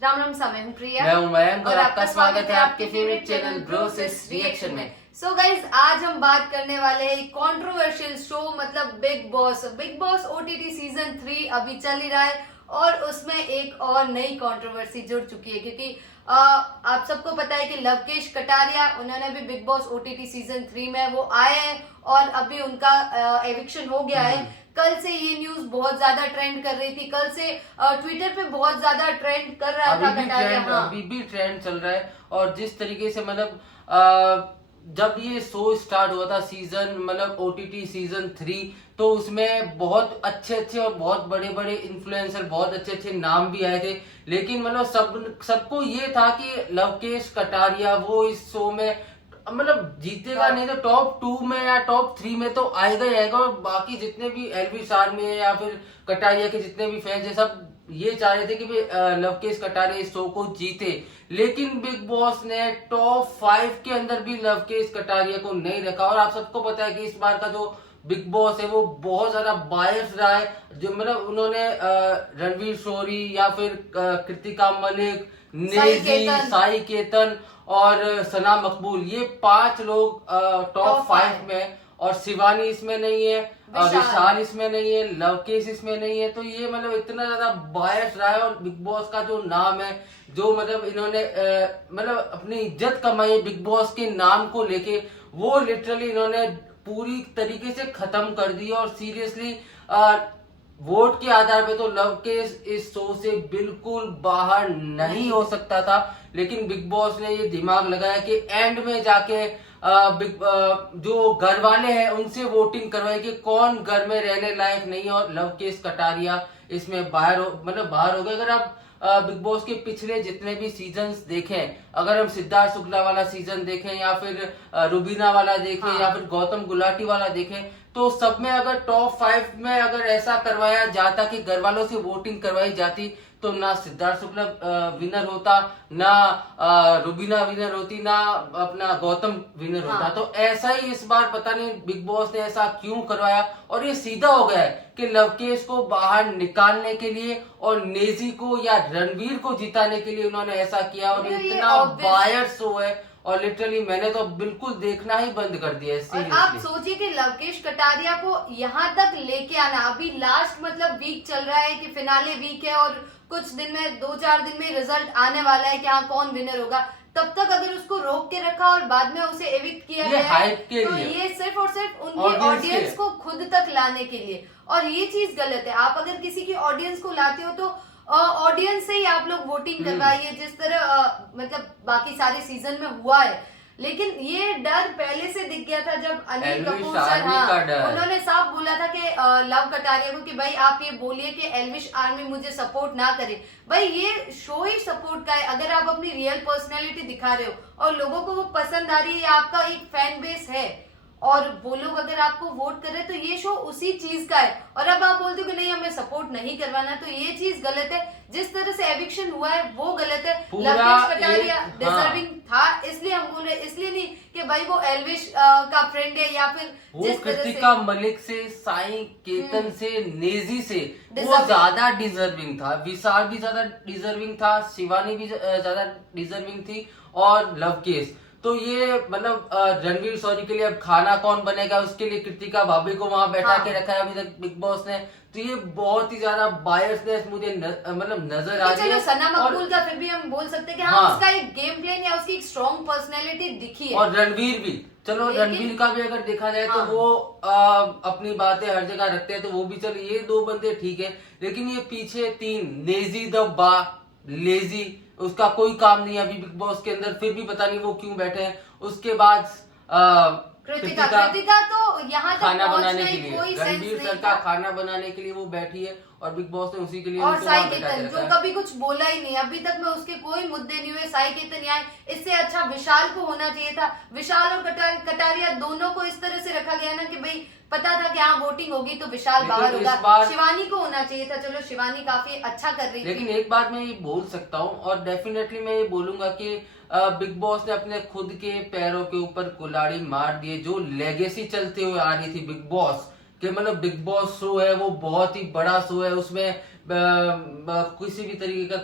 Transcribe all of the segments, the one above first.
राम राम सा, मैं हूँ प्रिया। मैं हूं मयंक और आपका स्वागत है आपके फेवरेट चैनल ब्रोसिस रिएक्शन में। सो गाइज, आज हम बात करने वाले हैं एक कंट्रोवर्शियल शो मतलब big boss. Big boss OTT season 3 अभी चल ही रहा है और उसमें एक और नई कंट्रोवर्सी जुड़ चुकी है क्योंकि आप सबको पता है कि लवकेश कटारिया उन्होंने भी बिग बॉस ओटीटी सीजन 3 में वो आए हैं और अभी उनका एविक्शन हो गया है। कल से ये न्यूज बहुत ज्यादा ट्रेंड कर रही थी, कल से ट्विटर पे बहुत ज्यादा ट्रेंड कर रहा था कटारिया। अभी भी ट्रेंड चल रहा है। और जिस तरीके से मतलब जब ये शो स्टार्ट हुआ था सीजन मतलब ओटीटी सीजन 3, तो उसमें बहुत अच्छे और बहुत बड़े बड़े इन्फ्लुएंसर, बहुत अच्छे नाम भी आए थे। लेकिन मतलब सबको ये था कि लवकेश कटारिया वो इस शो में मतलब जीतेगा नहीं तो टॉप 2 में या टॉप 3 में तो आएगा ही आएगा। और बाकी जितने भी एल्विश आर्मी है या फिर कटारिया के जितने भी फैंस है, सब ये चाह रहे थे कि लवकेश कटारिया इस शो को जीते। लेकिन बिग बॉस ने टॉप 5 के अंदर भी लवकेश कटारिया को नहीं रखा। और आप सबको पता है कि इस बार का जो बिग बॉस है वो बहुत ज्यादा बायस रहा है। जो मतलब उन्होंने रणवीर शोरी या फिर कृतिका मलिक, नेजी, साई केतन और सना मकबूल, ये 5 लोग टॉप 5 में। और शिवानी इसमें नहीं है, विशाल इसमें नहीं है, लवकेश इसमें नहीं है। तो ये मतलब इतना ज्यादा बायस रहा है। और बिग बॉस का जो नाम है, जो मतलब इन्होंने मतलब अपनी इज्जत कमाई है बिग बॉस के नाम को लेके, वो लिटरली इन्होंने पूरी तरीके से खत्म कर दी। और सीरियसली वोट के आधार पे तो लवकेश इस शो से बिल्कुल बाहर नहीं हो सकता था। लेकिन बिग बॉस ने ये दिमाग लगाया कि एंड में जाके जो घर वाले हैं उनसे वोटिंग करवाई कि कौन घर में रहने लायक नहीं है। और लवकेश कटारिया इसमें बाहर हो गए। अगर आप बिग बॉस के पिछले जितने भी सीजन्स देखें, अगर हम सिद्धार्थ शुक्ला वाला सीजन देखें या फिर रुबीना वाला देखें या फिर गौतम गुलाटी वाला देखें, तो सब में अगर टॉप 5 में अगर ऐसा करवाया जाता कि घर वालों से वोटिंग करवाई जाती, तो ना सिद्धार्थ शुक्ला विनर होता, ना रुबीना विनर होती, ना अपना गौतम विनर होता। तो ऐसा ही इस बार पता नहीं बिग बॉस ने ऐसा क्यों करवाया। और ये सीधा हो गया है कि लवकेश को बाहर निकालने के लिए और नेजी को या रणवीर को जिताने के लिए उन्होंने ऐसा किया। और इतना बायस शो है और लिटरली मैंने तो बिल्कुल देखना ही बंद कर दिया है। और आप सोचिए कि लवकेश कटारिया को यहाँ तक लेके आना, अभी लास्ट मतलब वीक चल रहा है कि फिनाले वीक है और कुछ दिन में 2-4 दिन में रिजल्ट आने वाला है कि हाँ कौन विनर होगा। तब तक अगर उसको रोक के रखा और बाद में उसे एविक्ट किया गया तो ये सिर्फ और सिर्फ उनकी ऑडियंस को खुद तक लाने के लिए। और ये चीज गलत है। आप अगर किसी की ऑडियंस को लाते हो तो ऑडियंस से ही आप लोग वोटिंग करवाइए, जिस तरह मतलब बाकी सारे सीजन में हुआ है। लेकिन ये डर पहले से दिख गया था जब अनिल कपूर सर उन्होंने साफ बोला था कि लव कटारिया को कि भाई आप ये बोलिए कि एल्विश आर्मी मुझे सपोर्ट ना करे। भाई ये शो ही सपोर्ट का है। अगर आप अपनी रियल पर्सनैलिटी दिखा रहे हो और लोगों को वो पसंद आ रही है, आपका एक फैन बेस है और वो लोग अगर आपको वोट कर रहे तो ये शो उसी चीज का है। और अब आप बोलते हो कि नहीं हमें सपोर्ट नहीं करवाना, तो ये चीज गलत है। जिस तरह से एविक्शन हुआ है वो गलत है। लवकेश कटारिया डिजर्विंग था, इसलिए हम बोल रहे, इसलिए नहीं कि भाई वो एल्विश का फ्रेंड है या फिर जिस कृतिका मलिक से, साई केतन से, नेजी से वो ज्यादा डिजर्विंग था। विशाल भी ज्यादा डिजर्विंग था, शिवानी भी ज्यादा डिजर्विंग थी और लवकेश। तो ये मतलब रणवीर शौरी के लिए अब खाना कौन बनेगा, उसके लिए कृतिका भाभी को वहां बैठा के रखा है अभी तक बिग बॉस ने। तो ये बहुत ही ज्यादा बायसनेस मुझे मतलब नजर आ रही है। सना मकबूल का फिर भी हम बोल सकते हैं कि हाँ उसका एक गेम प्लान या उसकी एक स्ट्रॉन्ग पर्सनैलिटी दिखी है। और रणवीर भी, चलो रणवीर का भी अगर देखा जाए तो वो अपनी बातें हर जगह रखते हैं, तो वो भी चलो ये 2 बंदे ठीक है। लेकिन ये पीछे 3 नेजी द बा लेजी, उसका कोई काम नहीं है अभी बिग बॉस के अंदर, फिर भी पता नहीं वो क्यों बैठे हैं। उसके बाद कृतिका तो यहाँ खाना बनाने के लिए, रणवीर सर का खाना बनाने के लिए वो बैठी है और बिग बॉस ने उसी के लिए। और साई केतन जो कभी कुछ बोला ही नहीं, अभी तक में उसके कोई मुद्दे नहीं हुए। साई केतन यहाँ, इससे अच्छा विशाल को होना चाहिए था। विशाल और कटारिया दोनों को इस तरह से रखा गया ना कि भाई पता था कि हाँ वोटिंग होगी तो विशाल बाहर होगा। शिवानी को होना चाहिए था, चलो शिवानी काफी अच्छा कर रही थी। लेकिन एक बात मैं ये बोल सकता हूँ और डेफिनेटली मैं ये बोलूंगा कि बिग बॉस ने अपने खुद के पैरों के ऊपर कुल्हाड़ी मार दिए। जो लेगेसी चलते हुए आ रही थी बिग बॉस के, मतलब बिग बॉस शो है वो बहुत ही बड़ा शो है, उसमें किसी भी तरीके का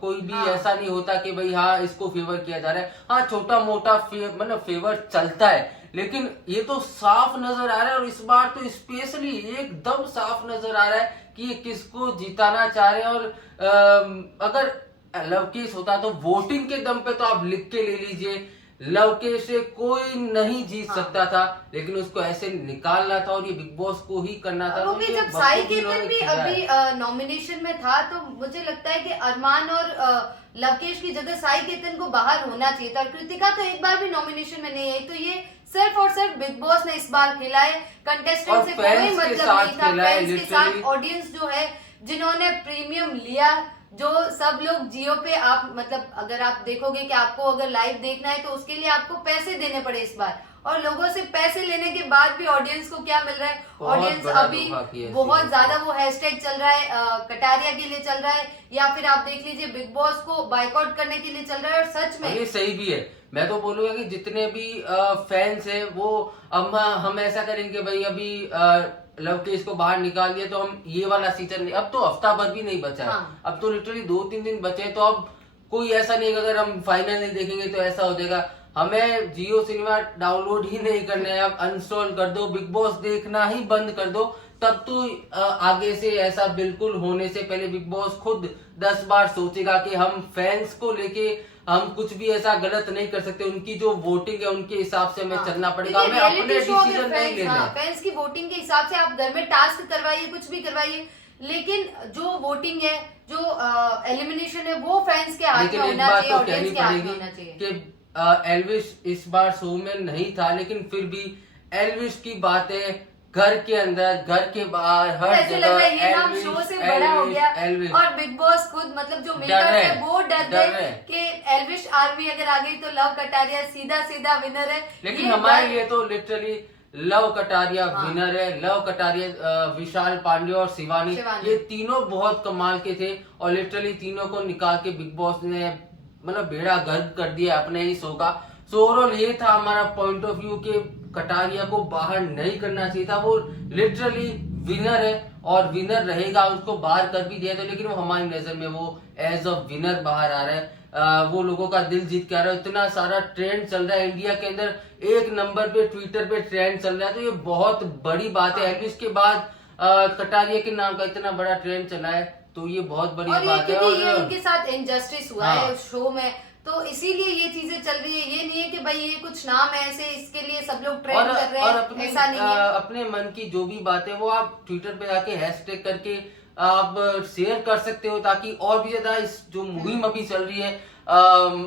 कोई भी ऐसा नहीं होता कि भाई हाँ इसको फेवर किया जा रहा है। हाँ छोटा मोटा मतलब फेवर चलता है, लेकिन ये तो साफ नजर आ रहा है और इस बार तो स्पेशली एकदम साफ नजर आ रहा है कि ये किसको जिताना चाह रहे हैं। और अगर लवकेश होता तो वोटिंग के दम पे तो आप लिख के ले लीजिए, लवकेश से कोई नहीं जीत सकता था, लेकिन उसको ऐसे निकालना था और ये बिग बॉस को ही करना था। वो तो भी ये जब साई बखूबी केतन इन्होंने भी किया है। अभी नॉमिनेशन में था, तो मुझे लगता है कि अरमान और लवकेश की जगह साई केतन को बाहर होना चाहिए था। और कृतिका तो एक बार भी नॉमिनेशन में नहीं आई, तो ये सिर्फ और सिर्फ बिग बॉस ने इस बार खेला है। कंटेस्टेंट और से fans कोई के मतलब साथ नहीं था। खेला है, फैंस के साथ literally। ऑडियंस जो है जिन्होंने प्रीमियम लिया, जो सब लोग जियो पे आप मतलब अगर आप देखोगे कि आपको अगर लाइव देखना है तो उसके लिए आपको पैसे देने पड़े इस बार, और लोगों से पैसे लेने के बाद भी ऑडियंस को क्या मिल रहा है? बहुत ऑडियंस बड़ा अभी धोखा किया है बहुत सीरीज ज्यादा वो हैशटैग चल रहा है कटारिया के लिए चल रहा है, या फिर आप देख लीजिए बिग बॉस को बाइकआउट करने के लिए चल रहा है। और सच में ये सही भी है। मैं तो बोलूंगा कि जितने भी फैंस है वो अब हम ऐसा करेंगे भाई अभी लवकेश को बाहर निकाल दिया तो हम ये वाला सीजन नहीं, अब तो हफ्ता भर भी नहीं बचा है। हाँ। अब तो लिटरली 2-3 दिन बचे हैं, तो अब कोई ऐसा नहीं कि अगर हम फाइनल नहीं देखेंगे तो ऐसा हो जाएगा। हमें जियो सिनेमा डाउनलोड ही नहीं करना है, अब अनइंस्टॉल कर दो, बिग बॉस देखना ही बंद कर दो, तब तो आगे से ऐसा बिल्कुल होने से पहले बिग बॉस खुद 10 बार सोचेगा कि हम फैंस को लेके हम कुछ भी ऐसा गलत नहीं कर सकते। उनकी जो वोटिंग है उनके हिसाब से हमें चलना पड़ेगा, हमें अपने डिसीजन नहीं लेना है। फैंस की वोटिंग के हिसाब से आप घर में टास्क करवाइए, कुछ भी करवाइए, लेकिन जो वोटिंग है, जो एलिमिनेशन है, वो फैंस के हाथ में लेकिन एक होना बात चाहिए, तो ऑडियंस कहनी के हाथ में पड़ेगी होना चाहिए। कि एल्विश इस बार शो में नहीं था, लेकिन फिर भी एल्विश की बातें घर के अंदर घर के बाहर हर ऐसे लग रहा है जगह ये नाम शो से बड़ा हो गया, एल्विश। और बिग बॉस खुद मतलब जो डर मेकर्स रहे है वो डर डर गए रहे। कि एल्विश आर्मी अगर आ गई तो लव कटारिया सीधा सीधा विनर है। लेकिन ये हमारे डर- लिए तो लिटरली लव कटारिया हाँ। विनर है। लव कटारिया, विशाल पांडे और शिवानी, ये तीनों बहुत कमाल के थे और लिटरली तीनों को निकाल के बिग बॉस ने मतलब बेड़ा गर्क कर दिया अपने ही शो का। सो ओवरऑल ये था हमारा पॉइंट ऑफ व्यू कि कटारिया को बाहर नहीं करना चाहिए था। वो लिटरली विनर है और विनर रहेगा, उसको बाहर कर भी दिया था, लेकिन वो हमारी नजर में वो एज अ विनर बाहर आ रहा है। वो लोगों का दिल जीत के आ रहा है। इतना सारा ट्रेंड चल रहा है इंडिया के अंदर, 1 नंबर पे ट्विटर पे ट्रेंड चल रहा है, तो ये बहुत बड़ी बात है। एल्विश के बाद कटारिया के नाम का इतना बड़ा ट्रेंड चला है, तो ये बहुत बड़ी और ये बात है। क्योंकि ये और उनके साथ इनजस्टिस हुआ हाँ। है उस शो में, तो इसीलिए ये चीजें चल रही है। ये नहीं है कि भाई ये कुछ नाम है ऐसे इसके लिए सब लोग ट्रेंड कर रहे और हैं, ऐसा नहीं है। अपने मन की जो भी बात है वो आप ट्विटर पे जाके हैशटैग करके आप शेयर कर सकते हो, ताकि और भी ज्यादा इस जो मुहिम अभी चल रही है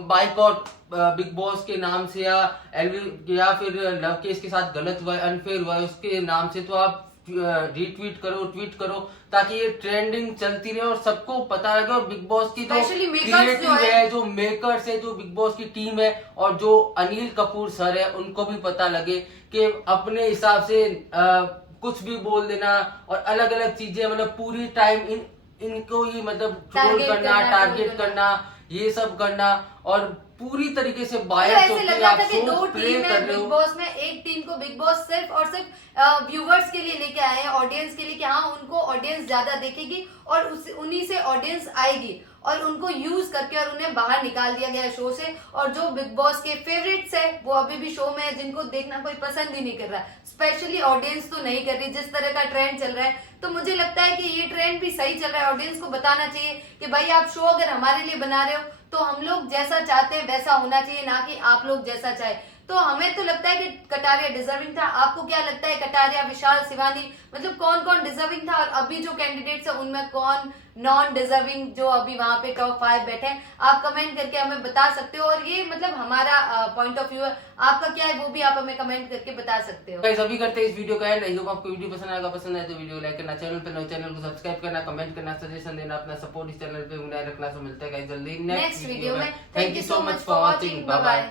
बाइकआउट बिग बॉस के नाम से या फिर लवकेश के साथ गलत हुआ है, अनफेयर हुआ है उसके नाम से, तो आप रीट्वीट करो, ट्वीट करो, ताकि ये ट्रेंडिंग चलती रहे और सबको पता लगे। और बिग बॉस की जो Especially makers क्रिएटिव जो है, है, जो मेकर्स है, जो बिग बॉस की टीम है और जो अनिल कपूर सर है, उनको भी पता लगे कि अपने हिसाब से कुछ भी बोल देना और अलग अलग चीजें मतलब पूरी टाइम इनको ही मतलब ट्रोल करना, टारगेट करना, ये सब करना और पूरी तरीके से तो बायस ऐसे होकर लग रहा आप था कि शो 2 प्ले टीम है कर रहे बिग हो। बॉस में। एक टीम को बिग बॉस सिर्फ और सिर्फ व्यूवर्स के लिए लेके आए हैं, ऑडियंस के लिए, कि हाँ उनको ऑडियंस ज्यादा देखेगी और उन्हीं से ऑडियंस आएगी, और उनको यूज करके और उन्हें बाहर निकाल दिया गया शो से। और जो बिग बॉस के फेवरेट्स है वो अभी भी शो में है, जिनको देखना कोई पसंद ही नहीं कर रहा, स्पेशली ऑडियंस तो नहीं कर रही जिस तरह का ट्रेंड चल रहा है। तो मुझे लगता है कि ये ट्रेंड भी सही चल रहा है। ऑडियंस को बताना चाहिए कि भाई आप शो अगर हमारे लिए बना रहे हो तो हम लोग जैसा चाहते हैं वैसा होना चाहिए, ना कि आप लोग जैसा चाहे। तो हमें तो लगता है कि कटारिया डिजर्विंग था। आपको क्या लगता है? कटारिया, विशाल, शिवानी, मतलब कौन कौन डिजर्विंग था, और अभी जो कैंडिडेट्स है उनमें कौन नॉन डिजर्विंग जो अभी वहां पे टॉप 5 बैठे हैं, आप कमेंट करके हमें बता सकते हो। और ये मतलब हमारा पॉइंट ऑफ व्यू है, आपका क्या है वो भी आप हमें कमेंट करके बता सकते हो। गाइस अभी करते हैं इस वीडियो का एंड। आई होप आपको वीडियो पसंद आएगा। पसंद आए तो वीडियो लाइक करना, चैनल पे नए चैनल को सब्सक्राइब करना, कमेंट करना, सजेशन देना, अपना सपोर्ट इस चैनल पे बनाए रखना। सो मिलते हैं गाइस जल्दी नेक्स्ट वीडियो में। Thank you so much for watching. Bye bye.